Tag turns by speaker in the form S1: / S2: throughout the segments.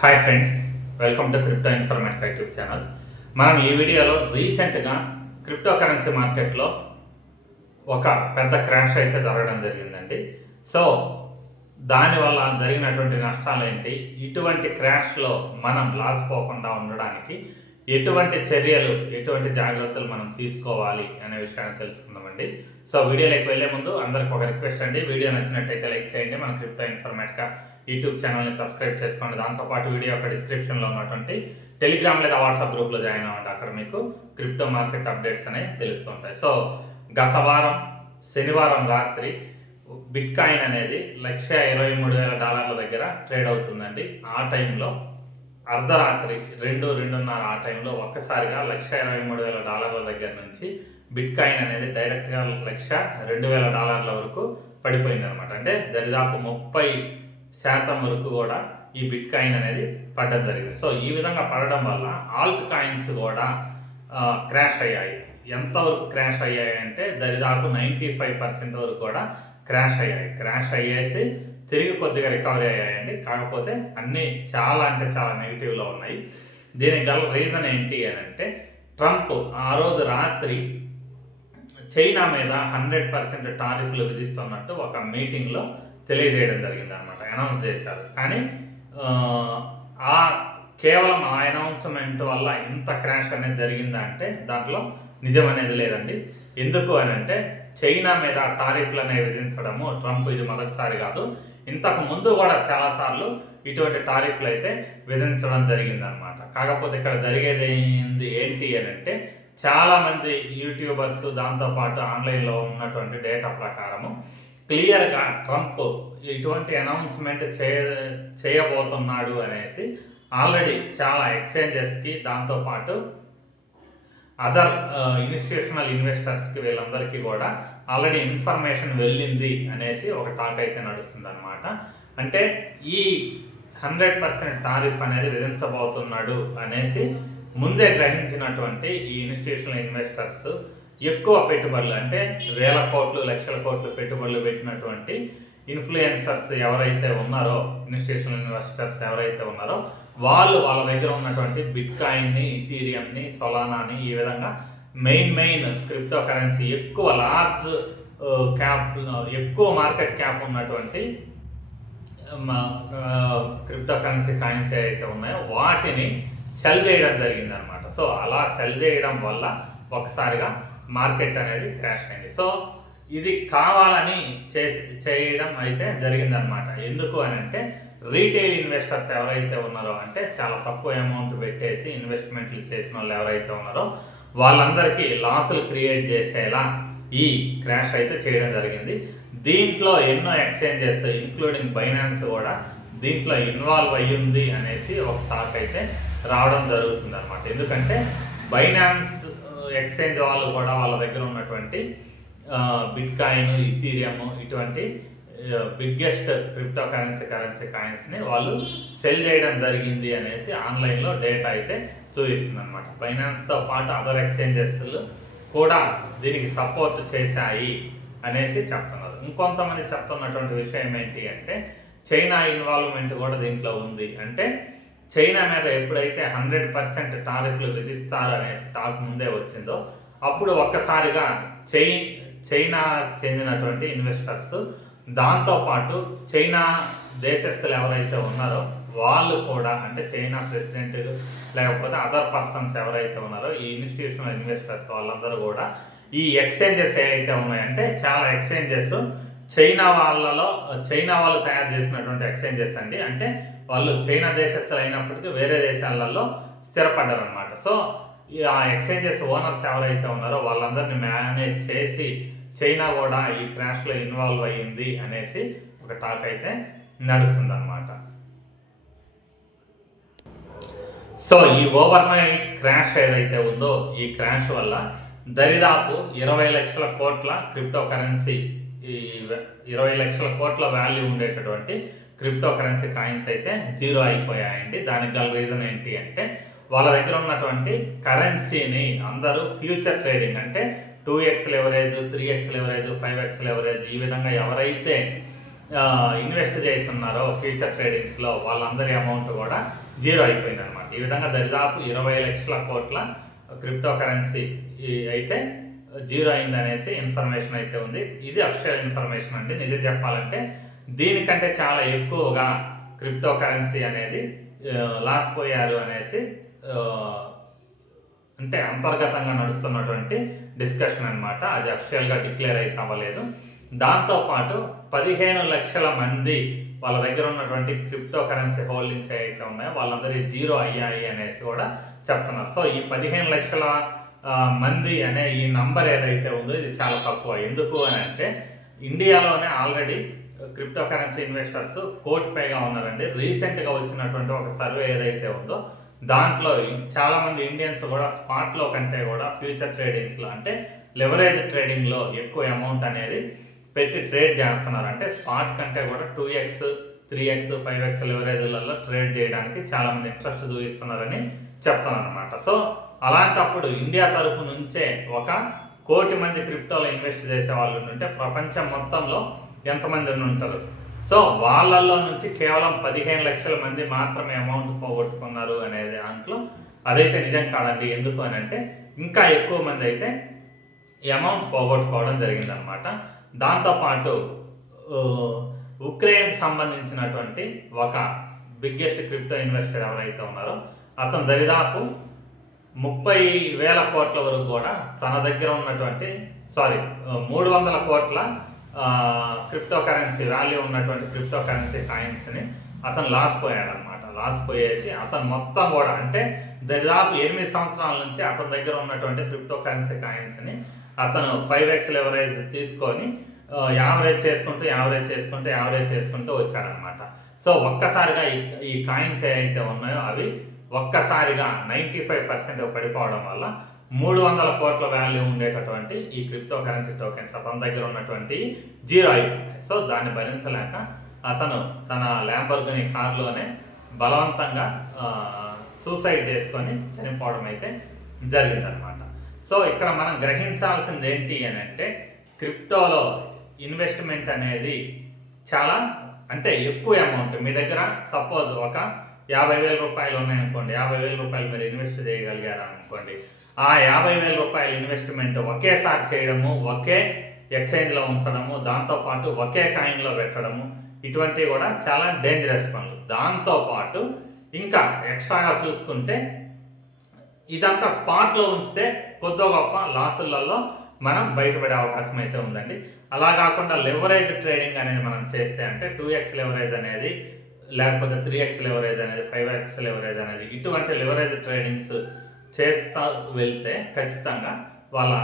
S1: Hi friends welcome to crypto informatic YouTube channel మనం ఈ వీడియోలో రీసెంట్గా క్రిప్టో కరెన్సీ మార్కెట్లో ఒక పెద్ద క్రాష్ అయితే జరగడం జరిగిందండి. సో దానివల్ల జరిగినటువంటి నష్టాలు ఏంటి? ఇటువంటి క్రాష్లో మనం లాస్ పోకుండా ఉండడానికి ఎటువంటి చర్యలు ఎటువంటి జాగ్రత్తలు మనం తీసుకోవాలి అనే విషయాన్ని తెలుసుకుందామండి. సో వీడియోలోకి వెళ్ళే ముందు అందరికి ఒక రిక్వెస్ట్ అండి. వీడియో నచ్చినట్టయితే లైక్ చేయండి. మన క్రిప్టో ఇన్ఫర్మేట్గా యూట్యూబ్ ఛానల్ని సబ్స్క్రైబ్ చేసుకోండి. దాంతోపాటు వీడియో యొక్క డిస్క్రిప్షన్లో ఉన్నటువంటి టెలిగ్రామ్ లేదా వాట్సాప్ గ్రూప్లో జాయిన్ అవ్వండి. అక్కడ మీకు క్రిప్టో మార్కెట్ అప్డేట్స్ అనేవి తెలుస్తుంటాయి సో గత వారం శనివారం రాత్రి బిట్ కాయిన్ అనేది లక్ష ఇరవై మూడు వేల డాలర్ల దగ్గర ట్రేడ్ అవుతుందండి. ఆ టైంలో అర్ధరాత్రి రెండు రెండున్నర ఆ టైంలో ఒక్కసారిగా లక్ష ఇరవై మూడు వేల డాలర్ల దగ్గర నుంచి బిట్ కాయిన్ అనేది డైరెక్ట్గా లక్ష రెండు వేల డాలర్ల వరకు పడిపోయింది అనమాట అంటే దరిదాపు ముప్పై శాతం వరకు కూడా ఈ బిట్ కాయిన్ అనేది పడడం జరిగింది. సో ఈ విధంగా పడడం వల్ల ఆల్ట్ కాయిన్స్ కూడా క్రాష్ అయ్యాయి. ఎంతవరకు క్రాష్ అయ్యాయి అంటే దరిదాపు నైంటీ ఫైవ్ పర్సెంట్ వరకు కూడా క్రాష్ అయ్యాయి. క్రాష్ అయ్యేసి తిరిగి కొద్దిగా రికవరీ అయ్యాయండి. కాకపోతే అన్నీ చాలా అంటే చాలా నెగిటివ్లో ఉన్నాయి. దీనికి గల రీజన్ ఏంటి అని అంటే ట్రంప్ ఆ రోజు రాత్రి చైనా మీద హండ్రెడ్ పర్సెంట్ టారిఫ్లు విధిస్తున్నట్టు ఒక మీటింగ్లో తెలియజేయడం జరిగింది అనమాట అనౌన్స్ చేశారు. కానీ ఆ, కేవలం ఆ అనౌన్స్మెంట్ వల్ల ఇంత క్రాష్ అనేది జరిగిందంటే దాంట్లో నిజం అనేది లేదండి. ఎందుకు అని అంటే చైనా మీద టారిఫ్లు అనేవి విధించడము ట్రంప్ ఇది మొదటిసారి కాదు. ఇంతకు ముందు కూడా చాలాసార్లు ఇటువంటి టారిఫ్లు అయితే విధించడం జరిగిందనమాట కాకపోతే ఇక్కడ జరిగేది ఏంది ఏంటి అని అంటే చాలామంది యూట్యూబర్స్ దాంతోపాటు ఆన్లైన్లో ఉన్నటువంటి డేటా ప్రకారము క్లియర్గా ట్రంప్ ఇటువంటి అనౌన్స్మెంట్ చేయ చేయబోతున్నాడు అనేసి ఆల్రెడీ చాలా ఎక్స్చేంజెస్కి దాంతోపాటు అదర్ ఇన్స్టిట్యూషనల్ ఇన్వెస్టర్స్కి వీళ్ళందరికీ కూడా ఆల్రెడీ ఇన్ఫర్మేషన్ వెళ్ళింది అనేసి ఒక టాక్ అయితే నడుస్తుంది అనమాట అంటే ఈ హండ్రెడ్ పర్సెంట్ టారిఫ్ అనేది విధించబోతున్నాడు అనేసి ముందే గ్రహించినటువంటి ఈ ఇన్స్టిట్యూషనల్ ఇన్వెస్టర్స్ ఎక్కువ పెట్టుబడులు అంటే వేల కోట్లు లక్షల కోట్లు పెట్టుబడులు పెట్టినటువంటి ఇన్ఫ్లుయెన్సర్స్ ఎవరైతే ఉన్నారో ఇన్స్టిట్యూషనల్ ఇన్వెస్టర్స్ ఎవరైతే ఉన్నారో వాళ్ళు వాళ్ళ దగ్గర ఉన్నటువంటి బిట్ కాయిన్ని ఇథీరియంని సొలానాని ఈ విధంగా మెయిన్ మెయిన్ క్రిప్టో కరెన్సీ ఎక్కువ లార్జ్ క్యాప్ ఎక్కువ మార్కెట్ క్యాప్ ఉన్నటువంటి క్రిప్టో కరెన్సీ కాయిన్స్ ఏవైతే ఉన్నాయో వాటిని సెల్ చేయడం జరిగింది అనమాట సో అలా సెల్ చేయడం వల్ల ఒకసారిగా మార్కెట్ అనేది క్రాష్ అయింది. సో ఇది కావాలని చేసి చేయడం అయితే జరిగిందనమాట ఎందుకు అని అంటే రీటైల్ ఇన్వెస్టర్స్ ఎవరైతే ఉన్నారో అంటే చాలా తక్కువ అమౌంట్ పెట్టేసి ఇన్వెస్ట్మెంట్లు చేసిన వాళ్ళు ఎవరైతే ఉన్నారో వాళ్ళందరికీ లాసులు క్రియేట్ చేసేలా ఈ క్రాష్ అయితే చేయడం జరిగింది. దీంట్లో ఎన్నో ఎక్స్చేంజెస్ ఇంక్లూడింగ్ బైనాన్స్ కూడా దీంట్లో ఇన్వాల్వ్ అయ్యింది అనేసి ఒక టాక్ అయితే రావడం జరుగుతుంది అనమాట ఎందుకంటే బైనాన్స్ ఎక్స్చేంజ్ వాళ్ళు కూడా వాళ్ళ దగ్గర ఉన్నటువంటి బిట్ కాయిన్ ఇథీరియం ఇటువంటి బిగ్గెస్ట్ క్రిప్టో కరెన్సీ కరెన్సీ కాయిన్స్ని వాళ్ళు సెల్ చేయడం జరిగింది అనేసి ఆన్లైన్లో డేటా అయితే చూపిస్తుంది అనమాట ఫైనాన్స్తో పాటు అదర్ ఎక్స్చేంజెస్లు కూడా దీనికి సపోర్ట్ చేశాయి అనేసి చెప్తున్నారు. ఇంకొంతమంది చెప్తున్నటువంటి విషయం ఏంటి అంటే చైనా ఇన్వాల్వ్మెంట్ కూడా దీంట్లో ఉంది. అంటే చైనా మీద ఎప్పుడైతే హండ్రెడ్ పర్సెంట్ టారిఫ్లు విధిస్తారు అనేసి టాక్ ముందే వచ్చిందో అప్పుడు ఒక్కసారిగా చై చైనాకి చెందినటువంటి ఇన్వెస్టర్స్ దాంతోపాటు చైనా దేశస్తులు ఎవరైతే ఉన్నారో వాళ్ళు కూడా అంటే చైనా ప్రెసిడెంట్ లేకపోతే అదర్ పర్సన్స్ ఎవరైతే ఉన్నారో ఈ ఇన్స్టిట్యూషనల్ ఇన్వెస్టర్స్ వాళ్ళందరూ కూడా ఈ ఎక్స్చేంజెస్ ఏవైతే ఉన్నాయంటే చాలా ఎక్స్చేంజెస్ చైనా వాళ్ళలో చైనా వాళ్ళు తయారు చేసినటువంటి ఎక్స్చేంజెస్ అండి. అంటే వాళ్ళు చైనా దేశస్తులు అయినప్పటికీ వేరే దేశాలలో స్థిరపడ్డారు అనమాట సో ఆ ఎక్స్చేంజెస్ ఓనర్స్ ఎవరైతే ఉన్నారో వాళ్ళందరినీ మేనేజ్ చేసి చైనా కూడా ఈ క్రాష్లో ఇన్వాల్వ్ అయ్యింది అనేసి ఒక టాక్ అయితే నడుస్తుంది అనమాట సో ఈ ఓవర్ నైట్ క్రాష్ ఏదైతే ఉందో ఈ క్రాష్ వల్ల దరిదాపు ఇరవై లక్షల కోట్ల క్రిప్టో కరెన్సీ ఈ ఇరవై లక్షల కోట్ల వాల్యూ ఉండేటటువంటి క్రిప్టో కరెన్సీ కాయిన్స్ అయితే జీరో అయిపోయాయండి. దానికి గల రీజన్ ఏంటి అంటే వాళ్ళ దగ్గర ఉన్నటువంటి కరెన్సీని అందరూ ఫ్యూచర్ ట్రేడింగ్ అంటే two x leverage three x leverage five x leverage ఈ విధంగా ఎవరైతే ఇన్వెస్ట్ చేస్తున్నారో ఫ్యూచర్ ట్రేడింగ్స్లో వాళ్ళందరి అమౌంట్ కూడా జీరో అయిపోయింది అనమాట ఈ విధంగా దరిదాపు ఇరవై లక్షల కోట్ల క్రిప్టో కరెన్సీ అయితే జీరో అయింది అనేసి ఇన్ఫర్మేషన్ అయితే ఉంది. ఇది అఫిషియల్ ఇన్ఫర్మేషన్ అండి. నిజం చెప్పాలంటే దీనికంటే చాలా ఎక్కువగా క్రిప్టో కరెన్సీ అనేది లాస్ పోయారు అనేసి అంటే అంతర్గతంగా నడుస్తున్నటువంటి డిస్కషన్ అనమాట అది అఫిషియల్గా డిక్లేర్ అయితే అవ్వలేదు. దాంతోపాటు పదిహేను లక్షల మంది వాళ్ళ దగ్గర ఉన్నటువంటి క్రిప్టో కరెన్సీ హోల్డింగ్స్ ఏవైతే ఉన్నాయో వాళ్ళందరూ జీరో అయ్యాయి అనేసి కూడా చెప్తున్నారు. సో ఈ పదిహేను లక్షల మంది అనే ఈ నంబర్ ఏదైతే ఉందో ఇది చాలా తక్కువ. ఎందుకు అని అంటే ఇండియాలోనే ఆల్రెడీ క్రిప్టో కరెన్సీ ఇన్వెస్టర్స్ కోటి పైగా ఉన్నారండి. రీసెంట్గా వచ్చినటువంటి ఒక సర్వే ఏదైతే ఉందో దాంట్లో చాలామంది ఇండియన్స్ కూడా స్పాట్లో కంటే కూడా ఫ్యూచర్ ట్రేడింగ్స్లో అంటే లెవరేజ్ ట్రేడింగ్లో ఎక్కువ అమౌంట్ అనేది పెట్టి ట్రేడ్ చేస్తున్నారు. అంటే స్పాట్ కంటే కూడా two x three x five x లెవరేజ్లలో trade చేయడానికి చాలామంది ఇంట్రెస్ట్ చూపిస్తున్నారని చెప్తాను అనమాట సో అలాంటప్పుడు ఇండియా తరపు నుంచే ఒక కోటి మంది క్రిప్టోలో ఇన్వెస్ట్ చేసే వాళ్ళు ఉంటే ప్రపంచం మొత్తంలో ఎంతమంది ఉంటారు? సో వాళ్ళల్లో నుంచి కేవలం పదిహేను లక్షల మంది మాత్రమే అమౌంట్ పోగొట్టుకున్నారు అనేది దాంట్లో అదైతే నిజం కాదండి. ఎందుకు అని అంటే ఇంకా ఎక్కువ మంది అయితే ఈ అమౌంట్ పోగొట్టుకోవడం జరిగిందనమాట దాంతోపాటు ఉక్రెయిన్కి ఉక్రెయిన్ సంబంధించినటువంటి ఒక బిగ్గెస్ట్ క్రిప్టో ఇన్వెస్టర్ ఎవరైతే ఉన్నారో అతను దరిదాపు ముప్పై వేల కోట్ల వరకు కూడా తన దగ్గర ఉన్నటువంటి సారీ మూడు వందల కోట్ల క్రిప్టో కరెన్సీ వాల్యూ ఉన్నటువంటి క్రిప్టో కరెన్సీ కాయిన్స్ని అతను లాస్ పోయాడనమాట లాస్ పోయేసి అతను మొత్తం కూడా అంటే దాదాపు ఎనిమిది సంవత్సరాల నుంచి అతని దగ్గర ఉన్నటువంటి క్రిప్టో కరెన్సీ కాయిన్స్ని అతను ఫైవ్ ఎక్స్ లెవరేజ్ తీసుకొని యావరేజ్ చేసుకుంటూ యావరేజ్ చేసుకుంటూ యావరేజ్ చేసుకుంటూ వచ్చాడనమాట సో ఒక్కసారిగా ఈ ఈ కాయిన్స్ ఏవైతే ఉన్నాయో అవి ఒక్కసారిగా నైంటీ ఫైవ్ పర్సెంట్ పడిపోవడం వల్ల మూడు వందల కోట్ల వాల్యూ ఉండేటటువంటి ఈ క్రిప్టో కరెన్సీ టోకెన్స్ అతని దగ్గర ఉన్నటువంటి జీరో అయిపోయినాయి. సో దాన్ని భరించలేక అతను తన ల్యాంబర్గని కారులోనే బలవంతంగా సూసైడ్ చేసుకొని చనిపోవడం అయితే జరిగిందనమాట సో ఇక్కడ మనం గ్రహించాల్సింది ఏంటి అని అంటే క్రిప్టోలో ఇన్వెస్ట్మెంట్ అనేది చాలా అంటే ఎక్కువ అమౌంట్. మీ దగ్గర సపోజ్ ఒక యాభై వేల రూపాయలు ఉన్నాయనుకోండి యాభై వేల రూపాయలు మీరు ఇన్వెస్ట్ చేయగలిగారు అనుకోండి ఆ యాభై వేల రూపాయల ఇన్వెస్ట్మెంట్ ఒకేసారి చేయడము ఒకే ఎక్స్చేంజ్లో ఉంచడము దాంతోపాటు ఒకే కాయిన్లో పెట్టడము ఇటువంటివి కూడా చాలా డేంజరస్ పనులు. దాంతోపాటు ఇంకా ఎక్స్ట్రాగా చూసుకుంటే ఇదంతా స్పాట్లో ఉంచితే కొద్దో గొప్ప లాసులలో మనం బయటపడే అవకాశం అయితే ఉందండి. అలా కాకుండా లెవరేజ్ ట్రేడింగ్ అనేది మనం చేస్తే అంటే టూ ఎక్స్ లెవరేజ్ అనేది లేకపోతే త్రీ ఎక్స్ లెవరేజ్ అనేది ఫైవ్ ఎక్స్ లెవరేజ్ అనేది ఇటువంటి లెవరేజ్ ట్రేడింగ్స్ చేస్తా వెళ్తే ఖచ్చితంగా వాళ్ళ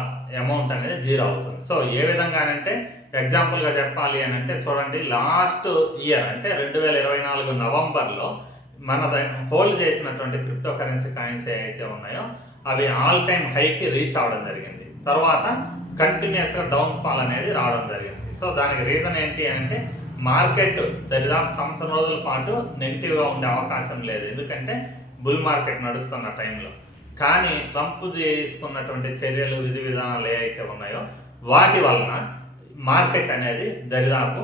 S1: అమౌంట్ అనేది జీరో అవుతుంది. సో ఏ విధంగానంటే ఎగ్జాంపుల్గా చెప్పాలి అని అంటే చూడండి లాస్ట్ ఇయర్ అంటే రెండు వేల ఇరవై నాలుగు నవంబర్లో మన హోల్డ్ చేసినటువంటి క్రిప్టో కరెన్సీ కాయిన్స్ ఏవైతే ఉన్నాయో అవి ఆల్ టైమ్ హైకి రీచ్ అవ్వడం జరిగింది. తర్వాత కంటిన్యూస్గా డౌన్ ఫాల్ అనేది రావడం జరిగింది. సో దానికి రీజన్ ఏంటి అంటే మార్కెట్ దరిదాపు సంవత్సరం రోజుల పాటు నెగిటివ్గా ఉండే అవకాశం లేదు. ఎందుకంటే బుల్ మార్కెట్ నడుస్తున్న టైంలో కానీ ట్రంప్ తీసుకున్నటువంటి చర్యలు విధి విధానాలు ఏవైతే ఉన్నాయో వాటి వలన మార్కెట్ అనేది దరిదాపు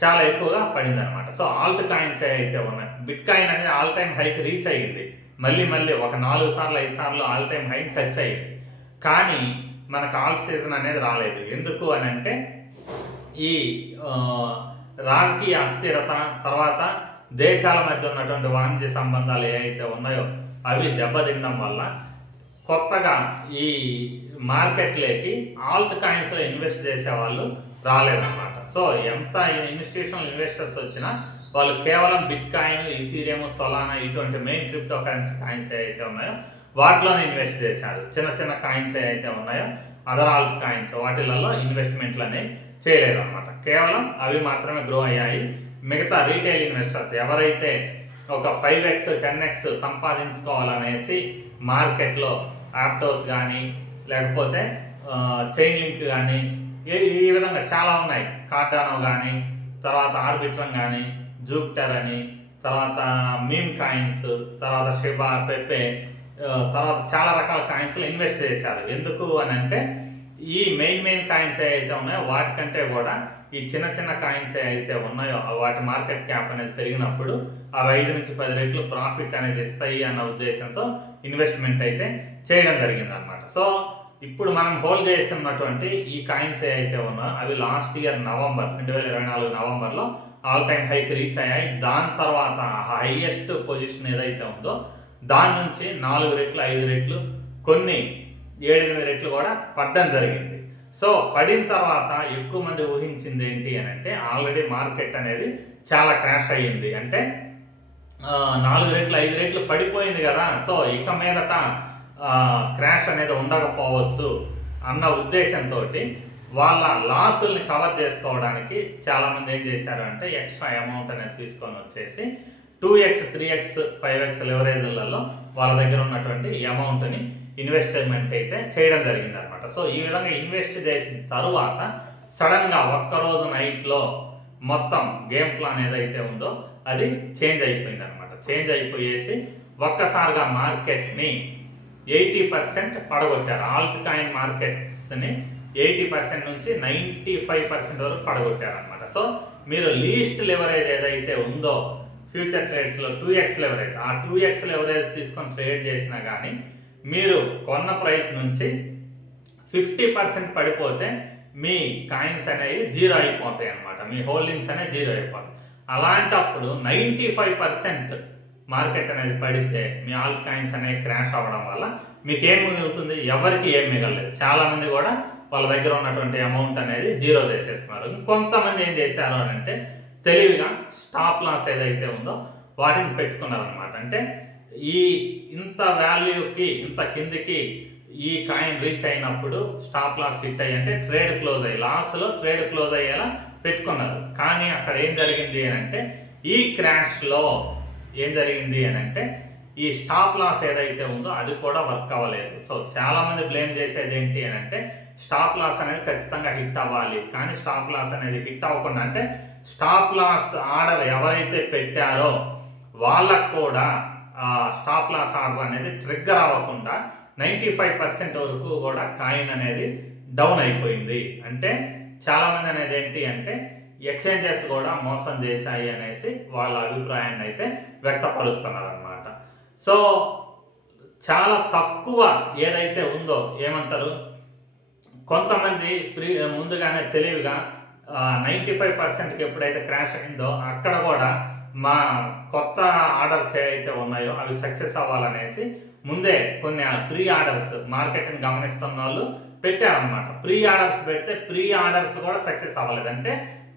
S1: చాలా ఎక్కువగా పడింది అనమాట సో ఆల్ట్ కాయిన్స్ ఏవైతే ఉన్నాయి బిట్ కాయిన్ అనేది ఆల్ టైమ్ హైకి రీచ్ అయ్యింది. మళ్ళీ మళ్ళీ ఒక నాలుగు సార్లు ఐదు సార్లు ఆల్ టైమ్ హై టచ్ అయ్యింది. కానీ మనకు ఆల్ సీజన్ అనేది రాలేదు. ఎందుకు అని అంటే ఈ రాజకీయ అస్థిరత తర్వాత దేశాల మధ్య ఉన్నటువంటి వాణిజ్య సంబంధాలు ఏవైతే ఉన్నాయో అవి దెబ్బతినడం వల్ల కొత్తగా ఈ మార్కెట్లోకి ఆల్ట్ కాయిన్స్లో ఇన్వెస్ట్ చేసే వాళ్ళు రాలేదన్నమాట. సో ఎంత ఇన్స్టిట్యూషనల్ ఇన్వెస్టర్స్ వచ్చినా వాళ్ళు కేవలం బిట్ కాయిన్ ఇథీరియం సొలానా ఇటువంటి మెయిన్ క్రిప్టో కరెన్సీ కాయిన్స్ ఏవైతే ఉన్నాయో వాటిలోనే ఇన్వెస్ట్ చేశారు. చిన్న చిన్న కాయిన్స్ ఏవైతే ఉన్నాయో అదర్ ఆల్ట్ కాయిన్స్ వాటిలలో ఇన్వెస్ట్మెంట్లు అనేవి చేయలేదు అనమాట కేవలం అవి మాత్రమే గ్రో అయ్యాయి. మిగతా రీటైల్ ఇన్వెస్టర్స్ ఎవరైతే ఒక ఫైవ్ ఎక్స్ టెన్ ఎక్స్ సంపాదించుకోవాలనేసి మార్కెట్లో యాప్టోస్ కానీ లేకపోతే చైన్ లింక్ కానీ ఈ విధంగా చాలా ఉన్నాయి. కార్డానో కానీ తర్వాత ఆర్బిట్రం కానీ జూపిటర్ అని తర్వాత మీమ్ కాయిన్స్ తర్వాత షిబా పెప్పే తర్వాత చాలా రకాల కాయిన్స్లో ఇన్వెస్ట్ చేశారు. ఎందుకు అని అంటే ఈ మెయిన్ మెయిన్ కాయిన్స్ ఏవైతే ఉన్నాయో. వాటికంటే కూడా ఈ చిన్న చిన్న కాయిన్స్ అయితే ఉన్నాయో వాటి మార్కెట్ క్యాప్ అనేది పెరిగినప్పుడు అవి ఐదు నుంచి పది రెట్లు ప్రాఫిట్ అనేది ఇస్తాయి అన్న ఉద్దేశంతో ఇన్వెస్ట్మెంట్ అయితే చేయడం జరిగింది అనమాట సో ఇప్పుడు మనం హోల్డ్ చేస్తున్నటువంటి ఈ కాయిన్స్ ఏవైతే ఉన్నాయో అవి లాస్ట్ ఇయర్ నవంబర్ రెండు వేల ఇరవై నాలుగు నవంబర్లో ఆల్ టైమ్ హైకి రీచ్ అయ్యాయి. దాని తర్వాత హైయెస్ట్ పొజిషన్ ఏదైతే ఉందో దాని నుంచి నాలుగు రెట్లు ఐదు రెట్లు కొన్ని ఏడెనిమిది రెట్లు కూడా పడ్డం జరిగింది. సో పడిన తర్వాత ఎక్కువ మంది ఊహించింది ఏంటి అని అంటే ఆల్రెడీ మార్కెట్ అనేది చాలా క్రాష్ అయ్యింది. అంటే నాలుగు రెట్లు ఐదు రెట్లు పడిపోయింది కదా. సో ఇక మీదట క్రాష్ అనేది ఉండకపోవచ్చు అన్న ఉద్దేశంతో వాళ్ళ లాసుల్ని కవర్ చేసుకోవడానికి చాలామంది ఏం చేశారు అంటే ఎక్స్ట్రా అమౌంట్ అనేది తీసుకొని వచ్చేసి two x three x five x లెవరేజ్లలో వాళ్ళ దగ్గర ఉన్నటువంటి అమౌంట్ని ఇన్వెస్ట్మెంట్ అయితే చేయడం జరిగింది అనమాట సో ఈ విధంగా ఇన్వెస్ట్ చేసిన తరువాత సడన్గా ఒక్కరోజు నైట్లో మొత్తం గేమ్ ప్లాన్ ఏదైతే ఉందో అది చేంజ్ అయిపోయింది అనమాట చేంజ్ అయిపోయేసి ఒక్కసారిగా మార్కెట్ని ఎయిటీ పర్సెంట్ పడగొట్టారు. ఆల్ట్ కాయిన్ మార్కెట్స్ని ఎయిటీ పర్సెంట్ నుంచి నైంటీ ఫైవ్ పర్సెంట్ వరకు పడగొట్టారు అనమాట సో మీరు లీస్ట్ లెవరేజ్ ఏదైతే ఉందో ఫ్యూచర్ ట్రేడ్స్లో టూ ఎక్స్ లెవరేజ్ ఆ టూ ఎక్స్ లెవరేజ్ తీసుకొని ట్రేడ్ చేసినా కానీ మీరు కొన్న ప్రైస్ నుంచి ఫిఫ్టీ పర్సెంట్ పడిపోతే మీ కాయిన్స్ అనేవి జీరో అయిపోతాయి అనమాట మీ హోల్డింగ్స్ అనేవి జీరో అయిపోతాయి. అలాంటప్పుడు నైంటీ ఫైవ్ పర్సెంట్ మార్కెట్ అనేది పడితే మీ ఆల్ కాయిన్స్ అనేవి క్రాష్ అవ్వడం వల్ల మీకు ఏం మిగులుతుంది ఎవరికి ఏం మిగలలేదు. చాలామంది కూడా వాళ్ళ దగ్గర ఉన్నటువంటి అమౌంట్ అనేది జీరో చేసేసుకున్నారు. కొంతమంది ఏం చేశారు అని అంటే తెలివిగా స్టాప్ లాస్ ఏదైతే ఉందో వాటిని పెట్టుకున్నారు అనమాట అంటే ఈ ఇంత వాల్యూకి ఇంత కిందికి ఈ కాయిన్ రీచ్ అయినప్పుడు స్టాప్ లాస్ హిట్ అయ్యి అంటే ట్రేడ్ క్లోజ్ అయ్యి లాస్లో ట్రేడ్ క్లోజ్ అయ్యేలా పెట్టుకున్నారు. కానీ అక్కడ ఏం జరిగింది అని అంటే ఈ క్రాష్లో ఏం జరిగింది అని అంటే ఈ స్టాప్ లాస్ ఏదైతే ఉందో అది కూడా వర్క్ అవ్వలేదు. సో చాలామంది బ్లేమ్ చేసేది ఏంటి అని అంటే స్టాప్ లాస్ అనేది ఖచ్చితంగా హిట్ అవ్వాలి. కానీ స్టాప్ లాస్ అనేది హిట్ అవ్వకుండా అంటే స్టాప్ లాస్ ఆర్డర్ ఎవరైతే పెట్టారో వాళ్ళకు కూడా స్టాప్ లాస్ ఆర్డర్ అనేది ట్రిగ్గర్ అవ్వకుండా నైంటీ ఫైవ్ పర్సెంట్ వరకు కూడా కాయిన్ అనేది డౌన్ అయిపోయింది. అంటే చాలామంది అనేది ఏంటి అంటే ఎక్స్చేంజెస్ కూడా మోసం చేశాయి అనేసి వాళ్ళ అభిప్రాయాన్ని అయితే వ్యక్తపరుస్తున్నారు అనమాట సో చాలా తక్కువ ఏదైతే ఉందో ఏమంటారు? కొంతమంది ప్రీ ముందుగానే తెలివిగా నైంటీ ఫైవ్ పర్సెంట్కి ఎప్పుడైతే క్రాష్ అయిందో అక్కడ కూడా మా కొత్త ఆర్డర్స్ ఏవైతే ఉన్నాయో అవి సక్సెస్ అవ్వాలనేసి ముందే కొన్ని ప్రీ ఆర్డర్స్ మార్కెట్ని గమనిస్తున్న వాళ్ళు పెట్టారనమాట ప్రీ ఆర్డర్స్ పెడితే ప్రీ ఆర్డర్స్ కూడా సక్సెస్ అవ్వలేదు. అంటే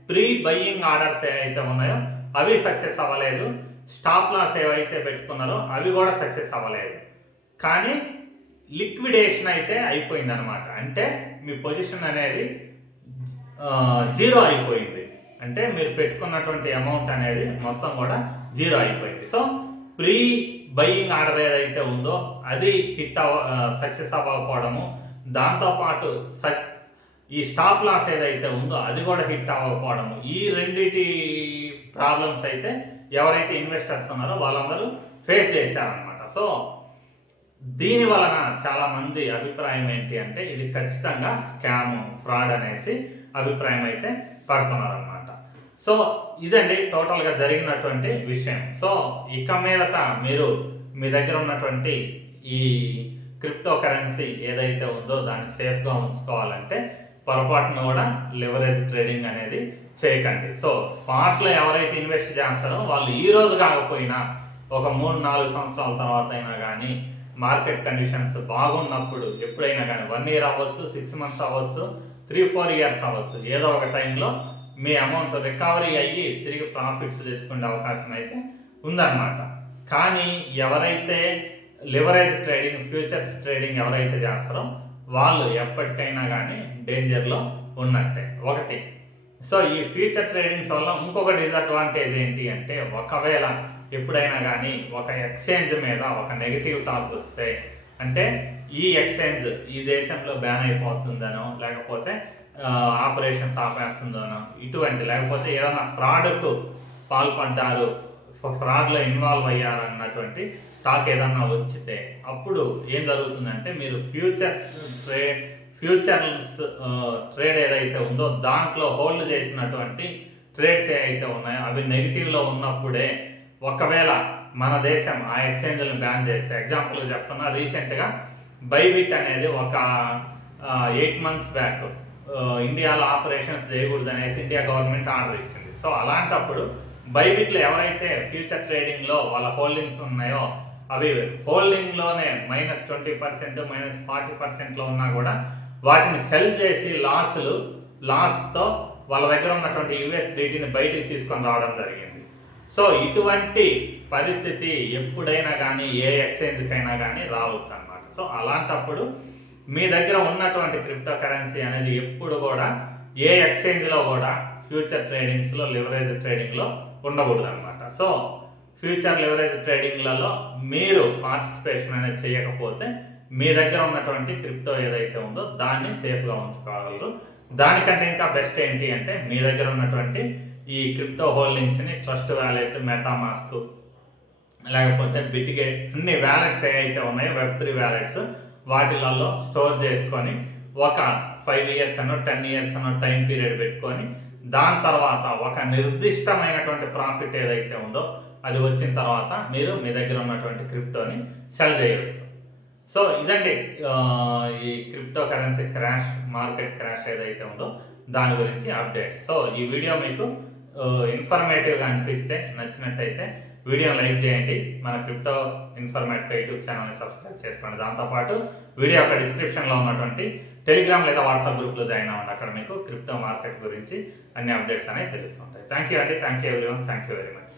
S1: ప్రీ బయ్యింగ్ ఆర్డర్స్ ఏవైతే ఉన్నాయో అవి సక్సెస్ అవ్వలేదు. స్టాప్ లాస్ ఏవైతే పెట్టుకున్నారో అవి కూడా సక్సెస్ అవ్వలేదు. కానీ లిక్విడేషన్ అయితే అయిపోయింది అనమాట అంటే మీ పొజిషన్ అనేది జీరో అయిపోయింది. అంటే మీరు పెట్టుకున్నటువంటి అమౌంట్ అనేది మొత్తం కూడా జీరో అయిపోయింది. సో ప్రీ బయింగ్ ఆర్డర్ ఏదైతే ఉందో అది హిట్ అవ సక్సెస్ అవ్వకపోవడము దాంతోపాటు సక్ ఈ స్టాప్ లాస్ ఏదైతే ఉందో అది కూడా హిట్ అవ్వకపోవడము ఈ రెండిటి ప్రాబ్లమ్స్ అయితే ఎవరైతే ఇన్వెస్టర్స్ ఉన్నారో వాళ్ళందరూ ఫేస్ చేశారనమాట సో దీని వలన చాలామంది అభిప్రాయం ఏంటి అంటే ఇది ఖచ్చితంగా స్కామ్ ఫ్రాడ్ అనేసి అభిప్రాయం అయితే పడుతున్నారన్నమాట. సో ఇదండి టోటల్గా జరిగినటువంటి విషయం. సో ఇక మీదట మీరు మీ దగ్గర ఉన్నటువంటి ఈ క్రిప్టో కరెన్సీ ఏదైతే ఉందో దాన్ని సేఫ్గా ఉంచుకోవాలంటే పొరపాటున కూడా లివరేజ్ ట్రేడింగ్ అనేది చేయకండి. సో స్పాట్లో ఎవరైతే ఇన్వెస్ట్ చేస్తారో వాళ్ళు ఈ రోజు కాకపోయినా ఒక మూడు నాలుగు సంవత్సరాల తర్వాత అయినా కానీ మార్కెట్ కండిషన్స్ బాగున్నప్పుడు ఎప్పుడైనా కానీ వన్ ఇయర్ అవ్వచ్చు సిక్స్ మంత్స్ అవ్వచ్చు త్రీ ఫోర్ ఇయర్స్ అవ్వచ్చు ఏదో ఒక టైంలో మీ అమౌంట్ రికవరీ అయ్యి తిరిగి ప్రాఫిట్స్ తెచ్చుకునే అవకాశం అయితే ఉందన్నమాట. కానీ ఎవరైతే లివరేజ్ ట్రేడింగ్ ఫ్యూచర్స్ ట్రేడింగ్ ఎవరైతే చేస్తారో వాళ్ళు ఎప్పటికైనా కానీ డేంజర్లో ఉన్నట్టే. ఒకటి. సో ఈ ఫ్యూచర్ ట్రేడింగ్స్ వల్ల ఇంకొక డిసడ్వాంటేజ్ ఏంటి అంటే ఒకవేళ ఎప్పుడైనా కానీ ఒక ఎక్స్చేంజ్ మీద ఒక నెగిటివ్ టాక్ వస్తే అంటే ఈ ఎక్స్చేంజ్ ఈ దేశంలో బ్యాన్ అయిపోతుందనో లేకపోతే ఆపరేషన్స్ ఆపేస్తుందనో ఇటువంటి. లేకపోతే ఏదైనా ఫ్రాడ్కు పాల్పడ్డారు ఫ్రాడ్లో ఇన్వాల్వ్ అయ్యారన్నటువంటి టాక్ ఏదన్నా వచ్చితే అప్పుడు ఏం జరుగుతుందంటే మీరు ఫ్యూచర్ ట్రేడ్ ఫ్యూచర్స్ ట్రేడ్ ఏదైతే ఉందో దాంట్లో హోల్డ్ చేసినటువంటి ట్రేడ్స్ ఏవైతే ఉన్నాయో అవి నెగిటివ్లో ఉన్నప్పుడే ఒకవేళ మన దేశం ఆ ఎక్స్చేంజ్లను బ్యాన్ చేస్తే ఎగ్జాంపుల్గా చెప్తున్నా రీసెంట్గా బైబిట్ అనేది ఒక ఎయిట్ మంత్స్ బ్యాక్ ఇండియాలో ఆపరేషన్స్ చేయకూడదు అనేసి ఇండియా గవర్నమెంట్ ఆర్డర్ ఇచ్చింది. సో అలాంటప్పుడు బైబిట్లో ఎవరైతే ఫ్యూచర్ ట్రేడింగ్లో వాళ్ళ హోల్డింగ్స్ ఉన్నాయో అవి హోల్డింగ్లోనే minus twenty percent minus forty పర్సెంట్లో ఉన్నా కూడా వాటిని సెల్ చేసి లాస్లు లాస్తో వాళ్ళ దగ్గర ఉన్నటువంటి యూఎస్డిటీని బయటికి తీసుకొని రావడం జరిగింది. సో ఇటువంటి పరిస్థితి ఎప్పుడైనా కానీ ఏ ఎక్స్చేంజ్కైనా కానీ రావచ్చు అన్నమాట. సో అలాంటప్పుడు మీ దగ్గర ఉన్నటువంటి క్రిప్టో కరెన్సీ అనేది ఎప్పుడు కూడా ఏ ఎక్స్చేంజ్లో కూడా ఫ్యూచర్ ట్రేడింగ్స్లో లివరేజ్ ట్రేడింగ్లో ఉండకూడదు అనమాట సో ఫ్యూచర్ లివరేజ్ ట్రేడింగ్లలో మీరు పార్టిసిపేషన్ అనేది చేయకపోతే మీ దగ్గర ఉన్నటువంటి క్రిప్టో ఏదైతే ఉందో దాన్ని సేఫ్గా ఉంచుకోగలరు. దానికంటే ఇంకా బెస్ట్ ఏంటి అంటే మీ దగ్గర ఉన్నటువంటి ఈ క్రిప్టో హోల్డింగ్స్ని ట్రస్ట్ వ్యాలెట్ మెటామాస్క్ లేకపోతే బిట్గేట్ అన్ని వ్యాలెట్స్ ఏవైతే ఉన్నాయో వెబ్ త్రీ వ్యాలెట్స్ వాటిలలో స్టోర్ చేసుకొని ఒక ఫైవ్ ఇయర్స్ అనో టెన్ ఇయర్స్ అనో టైం పీరియడ్ పెట్టుకొని దాని తర్వాత ఒక నిర్దిష్టమైనటువంటి ప్రాఫిట్ ఏదైతే ఉందో అది వచ్చిన తర్వాత మీరు మీ దగ్గర ఉన్నటువంటి క్రిప్టోని సెల్ చేయవచ్చు. సో ఇదండి ఈ cryptocurrency crash market crash ఏదైతే ఉందో దాని గురించి అప్డేట్స్. సో ఈ వీడియో మీకు ఇన్ఫర్మేటివ్గా అనిపిస్తే నచ్చినట్టయితే వీడియో లైక్ చేయండి. మన క్రిప్టో ఇన్ఫర్మేటివ్ యూట్యూబ్ ఛానల్ని సబ్స్క్రైబ్ చేసుకోండి. దాంతోపాటు వీడియో యొక్క డిస్క్రిప్షన్లో ఉన్నటువంటి టెలిగ్రామ్ లేదా వాట్సాప్ గ్రూప్లో జాయిన్ అవ్వండి. అక్కడ మీకు క్రిప్టో మార్కెట్ గురించి అన్ని అప్డేట్స్ అనేవి తెలుస్తుంటాయి. థ్యాంక్ యూ అండి. Thank you everyone. Thank you very much.